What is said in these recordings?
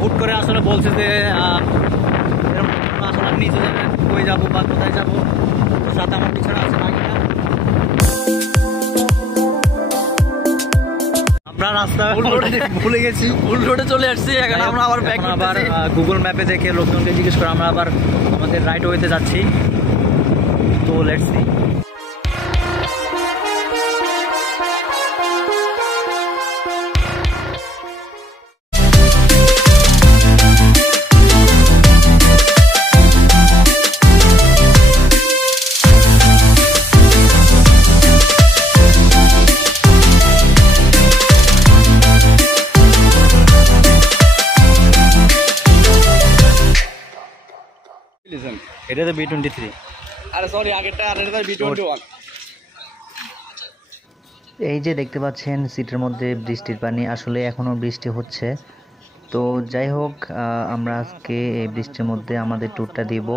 হুট করে আসলে বলছে যে এরকম আসলে আমি নিচে যাবেন কই যাবো বা কোথায় যাবো, তো সাথে আমার পিছনে আছে বাকিটা। আমরা রাস্তা ভুলে গেছি, ভুল রোডে চলে আসছি। এখন আমরা আবার গুগল ম্যাপে দেখে লোকজনকে জিজ্ঞেস করে আমরা আবার আমাদের রাইট ওয়েতে যাচ্ছি। তো লেটস সি। এটা তো B23। আরে সরি, আগেরটা B21। এই যে দেখতে পাচ্ছেন সিটের মধ্যে বৃষ্টির পানি, আসলে এখনো বৃষ্টি হচ্ছে। তো যাই হোক, আমরা আজকে এই বৃষ্টির মধ্যে আমাদের ট্যুরটা দিব।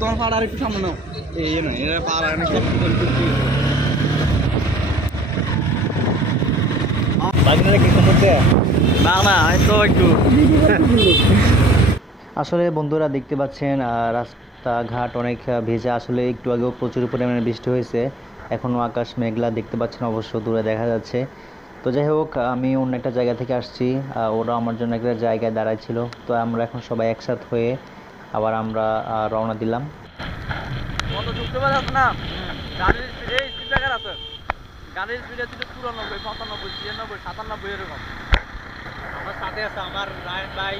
তোমার পাড়া আর একটু সামনে নাও। এই না, এটা পাড়া না না তো একটু আসলে বন্ধুরা দেখতে পাচ্ছেন রাস্তাঘাট অনেক ভেজা। আসলে একটু আগেও প্রচুর পরিমাণে বৃষ্টি হয়েছে, এখনও আকাশ মেঘলা দেখতে পাচ্ছেন, অবশ্য দূরে দেখা যাচ্ছে। তো যাই হোক, আমি অন্য একটা জায়গা থেকে আসছি, ওরা আমার জন্য একটা জায়গায় দাঁড়ায় ছিল। তো আমরা এখন সবাই একসাথ হয়ে আবার আমরা রওনা দিলাম। গাড়ির স্পিড ছিল 94, 95, 96, 97 এরকম। আমার সাথে আছে আমার রায়ন ভাই,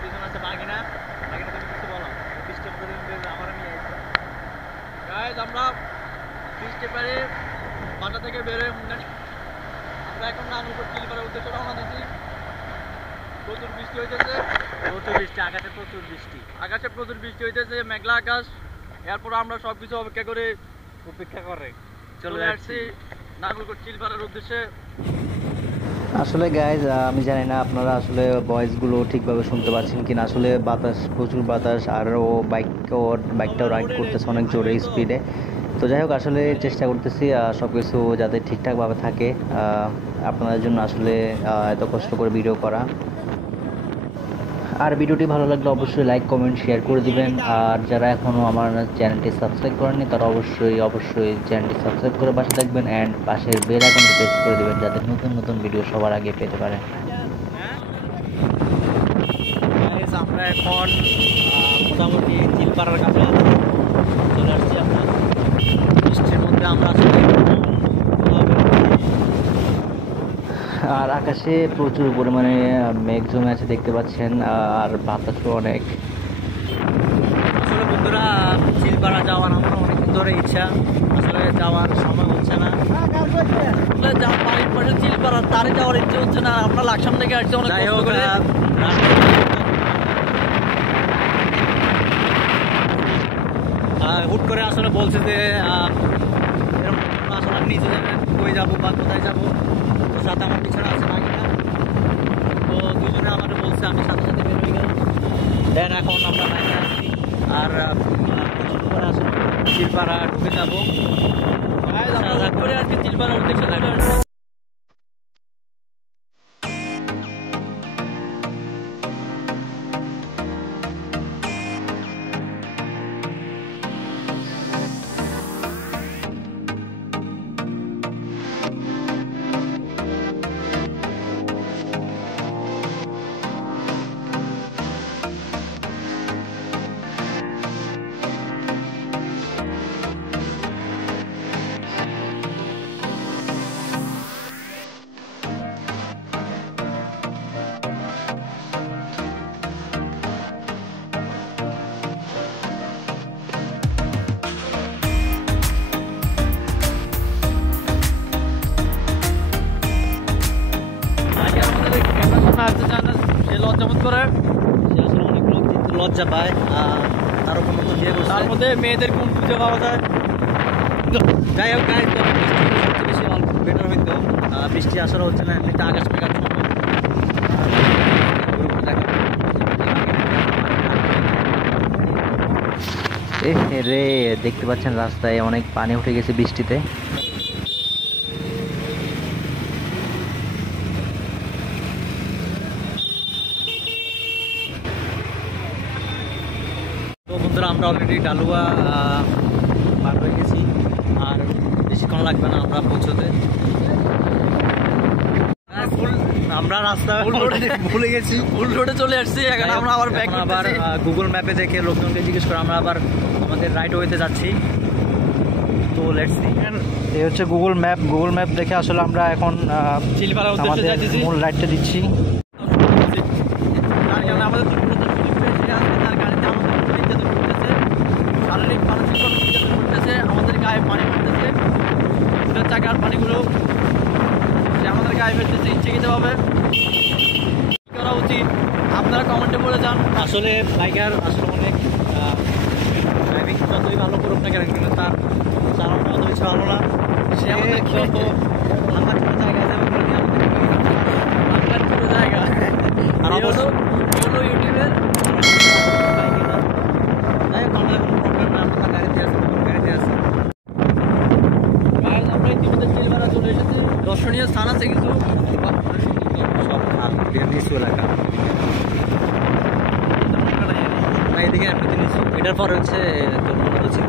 পিছনে আছে বাগিনা। বাগিনা তুমি কিছু বলো, বৃষ্টির মধ্যে আমার আমি গাইজ আমরা বৃষ্টির পারে বাসা থেকে বেরোয় আমরা এখন নানুপুর চিলপাড়ার উদ্দেশ্যে রওনা দিচ্ছি। প্রচুর বৃষ্টি হইতেছে, আকাশে প্রচুর বৃষ্টি হইতেছে, মেঘলা আকাশ। এরপর আমরা সবকিছু অপেক্ষা করে চলে আসছি নানুপুর চিলপাড়ার উদ্দেশ্যে। আসলে গাইজ আমি জানি না আপনারা আসলে ভয়েসগুলো ঠিকভাবে শুনতে পাচ্ছেন কিনা। আসলে বাতাস, প্রচুর বাতাস, আর ও বাইকটাও রাইড করতেছে অনেক জোরে স্পিডে। তো যাই হোক, আসলে চেষ্টা করতেছি সব কিছু যাতে ঠিকঠাকভাবে থাকে। আপনাদের জন্য আসলে এত কষ্ট করে ভিডিও করা। আর ভিডিওটি ভালো লাগলে অবশ্যই লাইক, কমেন্ট, শেয়ার করে দিবেন। আর যারা এখনও আমার চ্যানেলটি সাবস্ক্রাইব করেননি তারা অবশ্যই চ্যানেলটি সাবস্ক্রাইব করে পাশে থাকবেন অ্যান্ড পাশের বেল আইকনটি প্রেস করে দিবেন যাতে নতুন নতুন ভিডিও সবার আগে পেতে পারেন। আমরা এখন মোটামুটি চিলপাড়ার কাছে চলে আসছি। আমরা বৃষ্টির মধ্যে আমরা আসলে আর আকাশে প্রচুর পরিমাণে মেঘ জমে আছে দেখতে পাচ্ছেন, আর বাতাসও অনেক। আসলে বন্ধুরা, চিলপাড়া যাওয়ার আমার অনেকদিন ধরে ইচ্ছা, আসলে যাওয়ার সময় হচ্ছে না। বাড়ির পাশে চিলপাড়া, তারে যাওয়ার ইচ্ছে হচ্ছে না। আমরা লাকসাম থেকে আসছি অনেক কষ্ট করে। হুট করে আসলে বলছে যে এরকম আসলে আমি নিচে যাবেন কই যাবো বা কোথায় যাবো, তো সাথে আমার পিছনে আছে বাকিটা। তো দুজনে আমাকে বলছে, আমি সাথে সাথে বের হয়ে গেলাম। দেন এখন আমরা বাইরে আসছি, আর কিছুক্ষণ পরে আসলে চিলপাড়া ঢুকে যাবো। আজকে চিলপাড়ার উদ্দেশ্যে চলে আসছি। লজ্জা পায়, তার উপর মতো বিয়ে করছে। তার মধ্যে মেয়েদের কোন খুঁজে পাওয়া যায়। যাই হোক, সবচেয়ে বেশি অল্প বেটার হইতো। বৃষ্টি আসলে হচ্ছে না, এমনিতে আকাশ মেঘাচ্ছন্ন। রে দেখতে পাচ্ছেন রাস্তায় অনেক পানি উঠে গেছে বৃষ্টিতে। আমরা অলরেডি ডালুয়া পার হয়ে গেছি, আর বেশিক্ষণ লাগবে না আমরা পৌঁছতে। আমরা রাস্তা ভুলে গেছি, ফুল রোডে চলে আসছি। এখন আমরা আবার ব্যাক আবার গুগল ম্যাপে দেখে লোকজনকে জিজ্ঞেস করে আমরা আবার আমাদের রাইট ওয়েতে যাচ্ছি। তো লেটস সি। এই হচ্ছে গুগল ম্যাপ দেখে আসলে আমরা এখন চিলপাড়ার উদ্দেশ্যে যাচ্ছি। মূল রাইডটা দিচ্ছি। তার কারণে আমাদের তার গাড়িতে আমাদের শারীরিক মানসিক নির্যাতন করতেছে, আমাদের গায়ে পানি পড়তেছে, ফুটের চাকার পানিগুলো সে আমাদের গায়ে ফেলতেছে ইচ্ছাকৃতভাবে। কী করা উচিত আপনারা কমেন্টে বলে যান। আসলে বাইকার আসলে অনেক ড্রাইভিং যতই ভালো করুক না কেন, কিন্তু তার চালানোটা অত বেশি ভালো না। সে আমাদের যত আমার ছোটো জায়গা আছে ওগুলো নিয়ে আমাদের বাংলার পুরো জায়গা আর অবশ্য ইউটিউবের যাই হোক, আমাদের কোনো প্রবলেম না, আমরা গাড়িতে আছি। আমরা ইতিমধ্যে চিলপাড়া চলে এসেছি। দর্শনীয় স্থান আছে কিছু, সব আর নিচু এলাকা এদিকে এমনিতে নিচু। এটার পর হচ্ছে তোর মনে হচ্ছে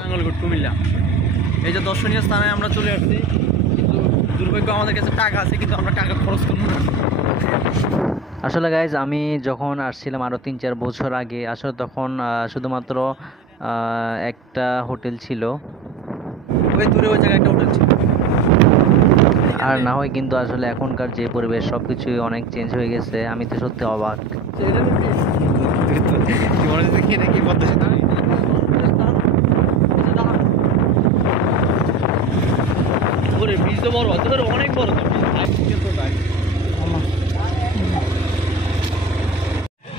নাঙ্গলকোট কুমিল্লা। এই যে দর্শনীয় স্থানে আমরা চলে আসছি, কিন্তু দুর্ভাগ্য আমাদের কাছে টাকা আছে, কিন্তু আমরা টাকা খরচ করবো না। আসলে গাইজ আমি যখন আসছিলাম আরও 3-4 বছর আগে, আসলে তখন শুধুমাত্র একটা হোটেল ছিল, ওই দূরে ওই জায়গায় একটা হোটেল ছিল। আর না হয় কিন্তু আসলে এখনকার যে পরিবেশ সব কিছুই অনেক চেঞ্জ হয়ে গেছে। আমি তো সত্যি অবাক। কি পদ্ধতি ব্রিজ তো বড়, অনেক বড়।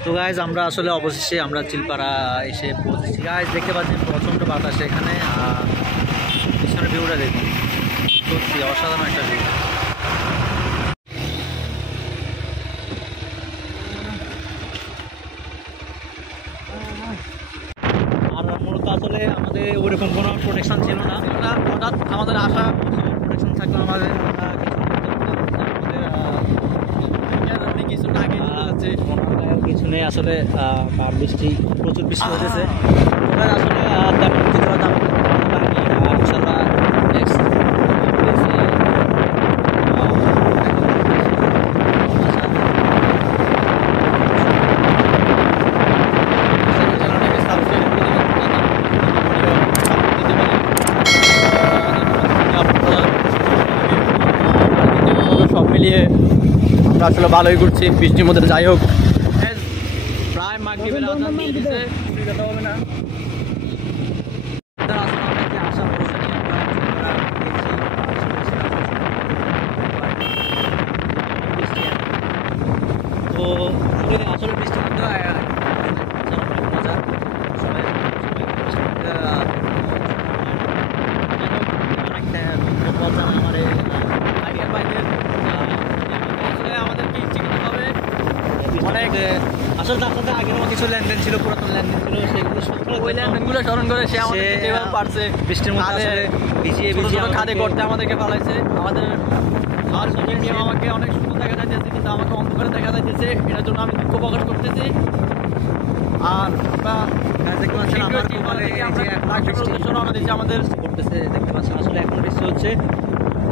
তো গাইজ আমরা আসলে অবশেষে আমরা চিলপাড়া এসে পৌঁছেছি। গাইজ দেখতে পাচ্ছেন প্রচণ্ড বাতাস এখানে, পিছনের ভিউটা দেখুন, সত্যি অসাধারণ একটা ভিউ। আর মূলত আসলে আমাদের ওরকম কোনো প্রোটেকশন ছিল না, হঠাৎ আমাদের আশা প্রোটেকশন থাকলে আমাদের কিছু না আগে যাচ্ছে। কিছু নেই আসলে, বৃষ্টি প্রচুর বৃষ্টি হতেছে। আসলে তেমন কিছু করা দাম ইনশাল্লাহ নেক্সট সব মিলিয়ে আমরা আসলে ভালোই ঘুরছি বৃষ্টির মধ্যে। যাই হোক, প্রায় মাগরিবের আজান দিয়ে দিছে, যেতে হবে না। তো আসলে বৃষ্টির মধ্যে মজা সবাই আমার আগের বাইকের আসলে আমাদেরকে ইচ্ছাকৃত হবে অনেক আসলে তার সাথে আগের কিছু লেনদেন ছিল, পুরাতন লেনদেন ছিল, সেগুলো ওই লেনদেনগুলো স্মরণ করে সে আমাদের যেভাবে পারছে বৃষ্টির মধ্যে ভিজিয়ে খাদে করতে আমাদেরকে পালাইছে। আমাদের আর টিম আমাকে অনেক সুন্দর দেখা যাইতেছে, কিন্তু আমাকে অন্ধকারে দেখা যাইতেছে, এটার জন্য আমি দুঃখ প্রকাশ করতেছি। আর আমরা দেখতে পাচ্ছেন আমাদের করতেছে, দেখতে পাচ্ছেন আসলে এখন বৃষ্টি হচ্ছে।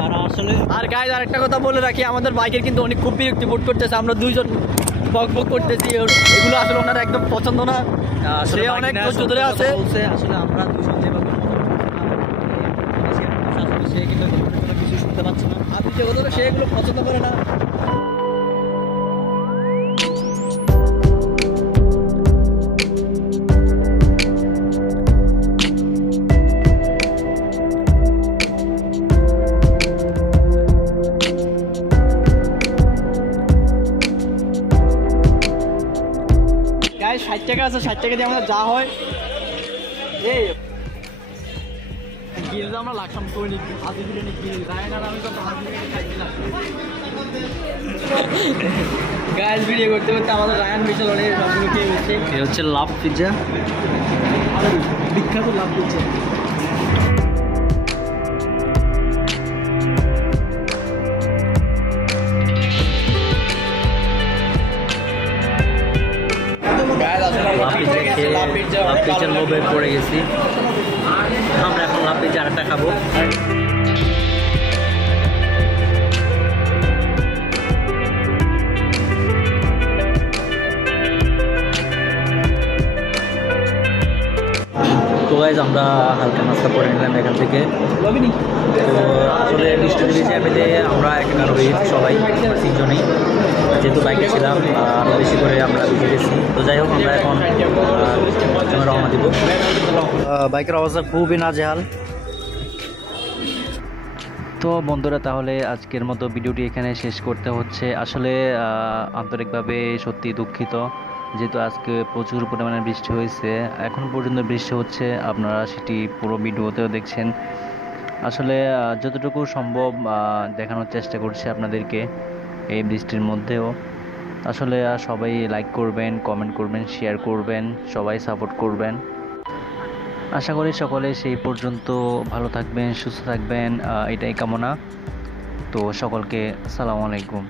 আর আসলে আর গাইজ আরেকটা কথা বলে রাখি, আমাদের বাইকের কিন্তু অনেক খুব বিরক্তি বোধ করতেছে। আমরা দুইজন বক বক করতেছি, এগুলো আসলে ওনার একদম পছন্দ না। সে অনেক ধৈর্য ধরে আছে। আসলে আমরা দুজন যেভাবে সে কিন্তু কিছু শুনতে পাচ্ছে না। আপনি যে কথা সে এগুলো পছন্দ করে না। গায়ে 60 টাকা আছে, 60 টাকা দিয়ে আমাদের যা হয় এই গিলতে আমরা লাগতাম দৈনিক হাজি বিরিয়ানি গিল রায়নার আমি তো হাজি বিরিয়ানি খাইছি না। গাইজ ভিডিও করতে করতে আমাদের রায়ান বিশাল অনেক সবগুলো খেয়ে গেছে। এ হচ্ছে লাভ পিৎজা, বিখ্যাত লাভ পিৎজা। লাভ পিৎজা খেয়ে লাভ পিজার লোভে পড়ে গেছি। আমরা এখন লাভ পিজা আরেকটা খাবো। তো গাইজ আমরা হালকা নাস্তা করে নিলাম এখান থেকে। তো আসলে বৃষ্টি ভিজে মিলে আমরা একাকার হয়ে গেছি সবাই, তিনজনেই, যেহেতু বাইকে ছিলাম আরও বেশি করে আমরা ভিজে গেছি। তো যাই হোক আমরা এখন রওনা দিব। বাইকের অবস্থা খুবই নাজেহাল। তো বন্ধুরা, তাহলে আজকের মতো ভিডিওটি এখানে শেষ করতে হচ্ছে। আসলে আন্তরিকভাবে সত্যি দুঃখিত, যেহেতু আজকে প্রচুর পরিমাণে বৃষ্টি হয়েছে, এখন পর্যন্ত বৃষ্টি হচ্ছে, আপনারা সেটি পুরো ভিডিওতেও দেখছেন। আসলে যতটুকু সম্ভব দেখানোর চেষ্টা করছি আপনাদেরকে এই বৃষ্টির মধ্যেও। আসলে সবাই লাইক করবেন, কমেন্ট করবেন, শেয়ার করবেন, সবাই সাপোর্ট করবেন। আশা করি সকলে সেই পর্যন্ত ভালো থাকবেন, সুস্থ থাকবেন, এটাই কামনা। তো সকলকে আসসালামু আলাইকুম।